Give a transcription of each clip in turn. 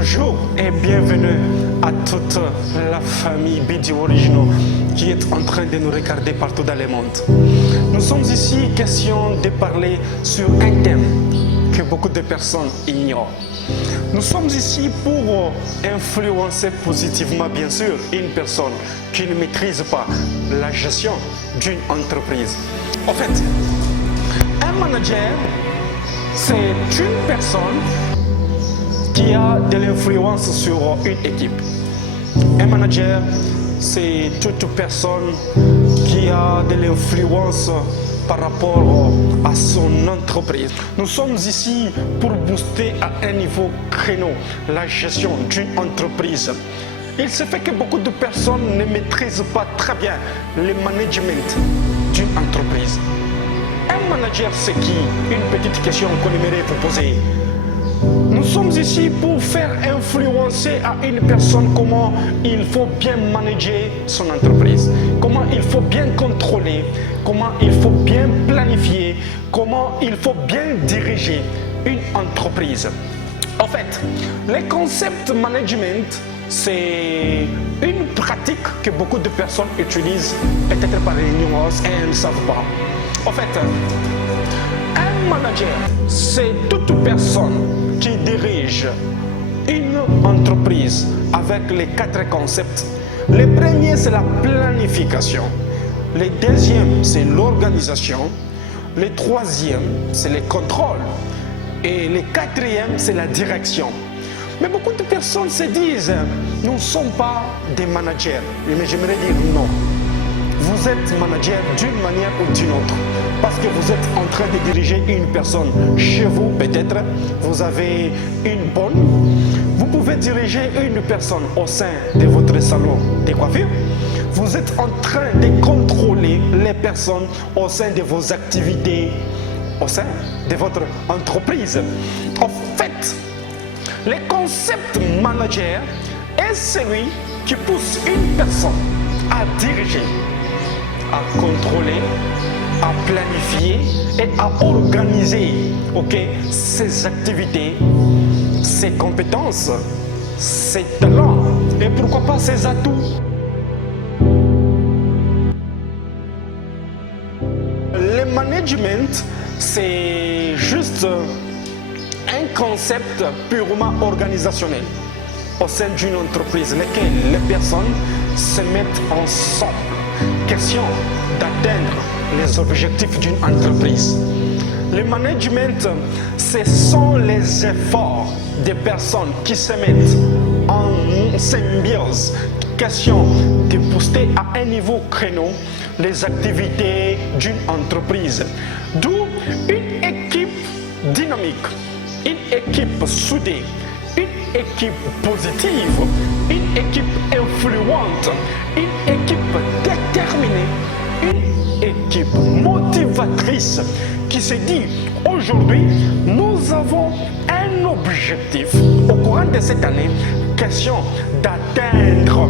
Bonjour et bienvenue à toute la famille BD Original qui est en train de nous regarder partout dans le monde. Nous sommes ici question de parler sur un thème que beaucoup de personnes ignorent. Nous sommes ici pour influencer positivement, bien sûr, une personne qui ne maîtrise pas la gestion d'une entreprise. En fait, un manager, c'est une personne qui a de l'influence sur une équipe. Un manager, c'est toute personne qui a de l'influence par rapport à son entreprise. Nous sommes ici pour booster à un niveau créneau la gestion d'une entreprise. Il se fait que beaucoup de personnes ne maîtrisent pas très bien le management d'une entreprise. Un manager, c'est qui? Une petite question qu'on aimerait vous poser. Nous sommes ici pour faire influencer à une personne comment il faut bien manager son entreprise, comment il faut bien contrôler, comment il faut bien planifier, comment il faut bien diriger une entreprise. En fait, le concept management, c'est une pratique que beaucoup de personnes utilisent, peut-être par ignorance et ne savent pas. En fait, un manager, c'est toute personne qui dirige une entreprise avec les 4 concepts. Le premier, c'est la planification. Le deuxième, c'est l'organisation. Le troisième, c'est le contrôle. Et le quatrième, c'est la direction. Mais beaucoup de personnes se disent, nous ne sommes pas des managers. Mais j'aimerais dire non. Vous êtes manager d'une manière ou d'une autre. Parce que vous êtes en train de diriger une personne chez vous, peut-être. Vous avez une bonne. Vous pouvez diriger une personne au sein de votre salon de coiffure. Vous êtes en train de contrôler les personnes au sein de vos activités, au sein de votre entreprise. En fait, le concept manager est celui qui pousse une personne à diriger, à contrôler, à planifier et à organiser ses activités, ses compétences, ses talents et pourquoi pas ses atouts. Le management, c'est juste un concept purement organisationnel au sein d'une entreprise, lequel les personnes se mettent ensemble. Question d'atteindre les objectifs d'une entreprise. Le management, ce sont les efforts des personnes qui se mettent en symbiose. Question de booster à un niveau créneau les activités d'une entreprise. D'où une équipe dynamique, une équipe soudée, une équipe positive, une équipe influente, une équipe déterminée, une équipe motivatrice qui se dit aujourd'hui nous avons un objectif au courant de cette année, question d'atteindre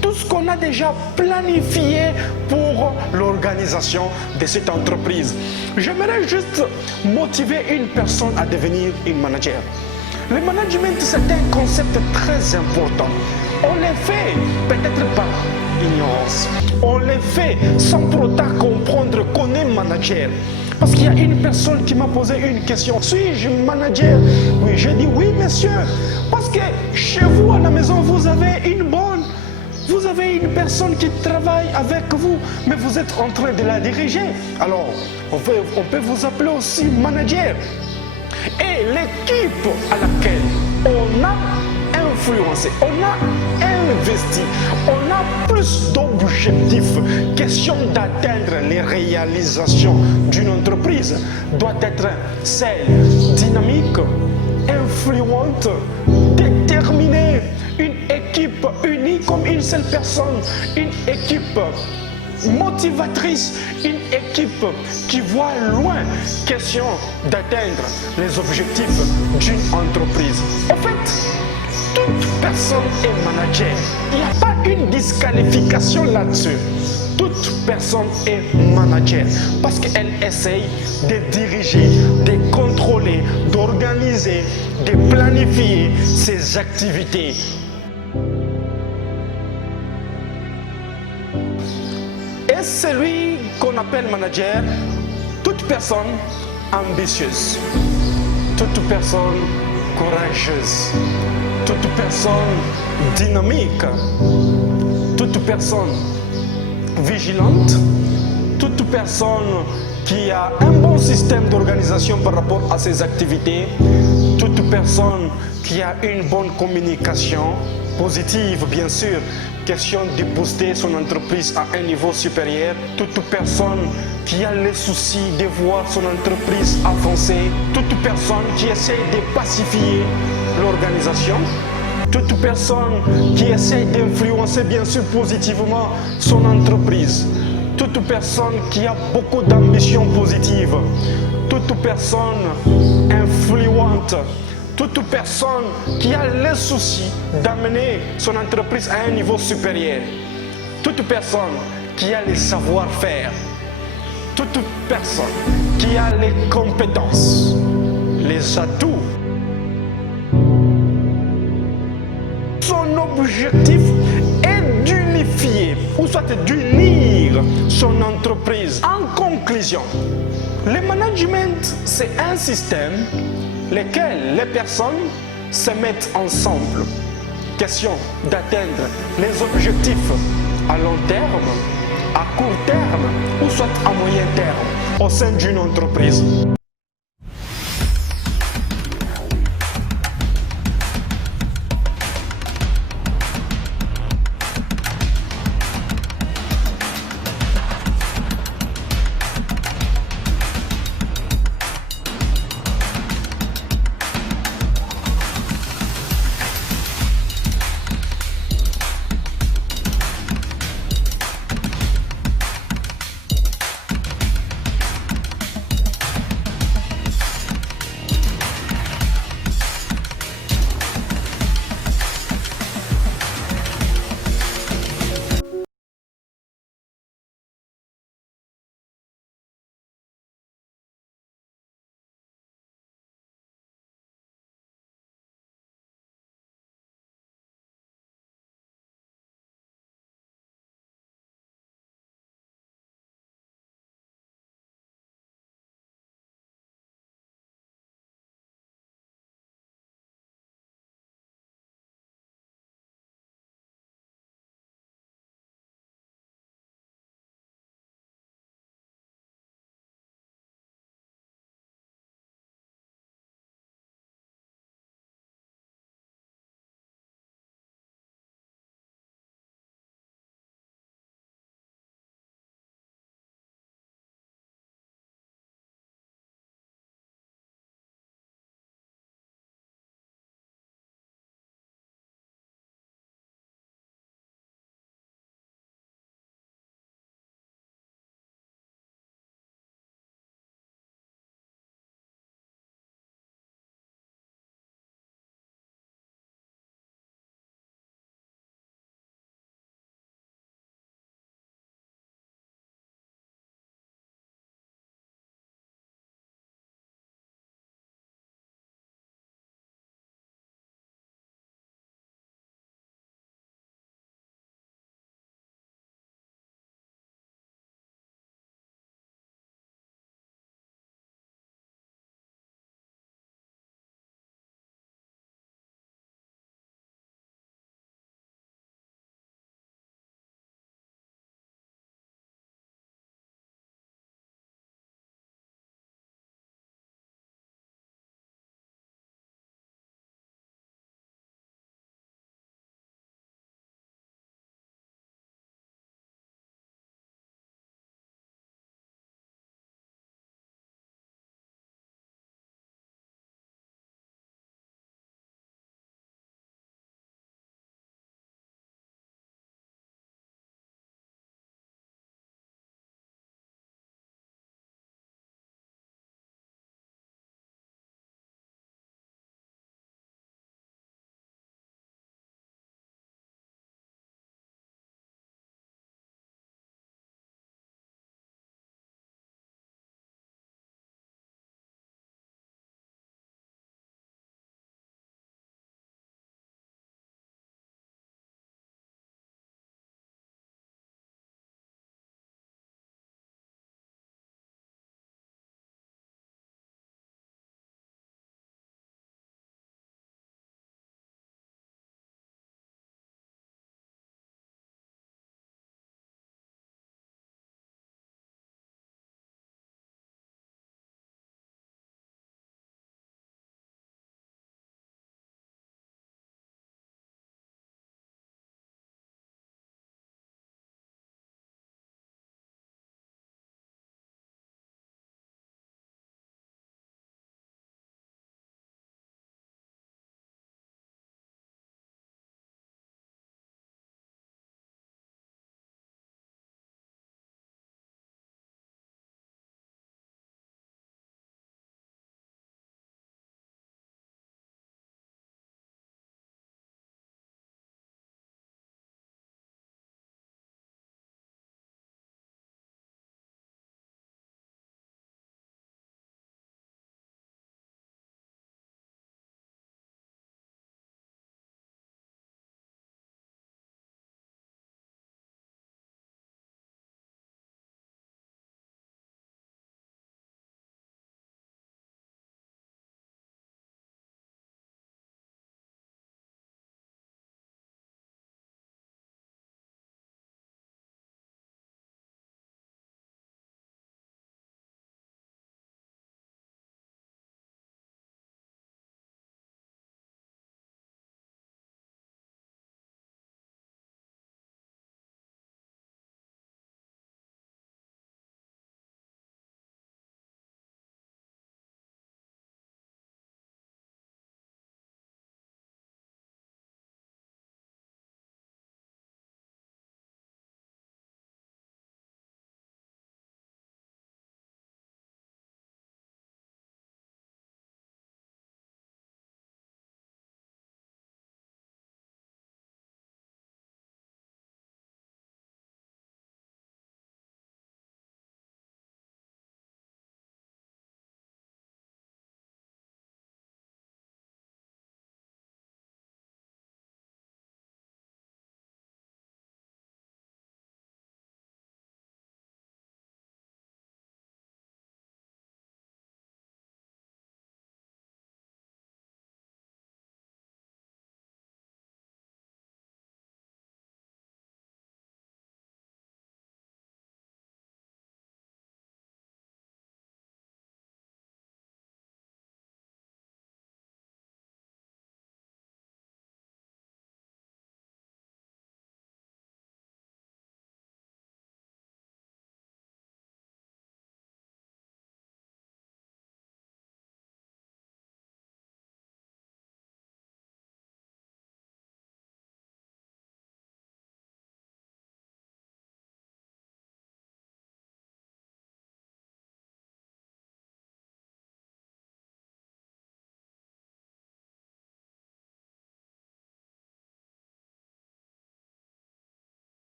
tout ce qu'on a déjà planifié pour l'organisation de cette entreprise. J'aimerais juste motiver une personne à devenir une manager. Le management, c'est un concept très important. On le fait peut-être par ignorance. On le fait sans pour autant comprendre qu'on est manager. Parce qu'il y a une personne qui m'a posé une question. Suis-je manager? Oui, j'ai dit oui, monsieur. Parce que chez vous, à la maison, vous avez une bonne. Vous avez une personne qui travaille avec vous, mais vous êtes en train de la diriger. Alors, on peut vous appeler aussi manager. Et l'équipe à laquelle on a influencé, on a investi, on a plus d'objectifs, question d'atteindre les réalisations d'une entreprise, doit être celle dynamique, influente, déterminée, une équipe unie comme une seule personne, une équipe motivatrice, une équipe qui voit loin, question d'atteindre les objectifs d'une entreprise. En fait, toute personne est manager. Il n'y a pas une disqualification là-dessus. Toute personne est manager parce qu'elle essaye de diriger, de contrôler, d'organiser, de planifier ses activités. Et celui qu'on appelle manager, toute personne ambitieuse, toute personne courageuse, toute personne dynamique, toute personne vigilante, toute personne qui a un bon système d'organisation par rapport à ses activités, toute personne qui a une bonne communication positive, bien sûr, question de booster son entreprise à un niveau supérieur, toute personne qui a le souci de voir son entreprise avancer, toute personne qui essaie de pacifier l'organisation, toute personne qui essaie d'influencer bien sûr positivement son entreprise, toute personne qui a beaucoup d'ambition positive, toute personne influente, toute personne qui a le souci d'amener son entreprise à un niveau supérieur, toute personne qui a le savoir-faire, toute personne qui a les compétences, les atouts. Son objectif est d'unifier, ou soit d'unir son entreprise. En conclusion, le management, c'est un système lequel les personnes se mettent ensemble. Question d'atteindre les objectifs à long terme, à court terme ou soit à moyen terme au sein d'une entreprise.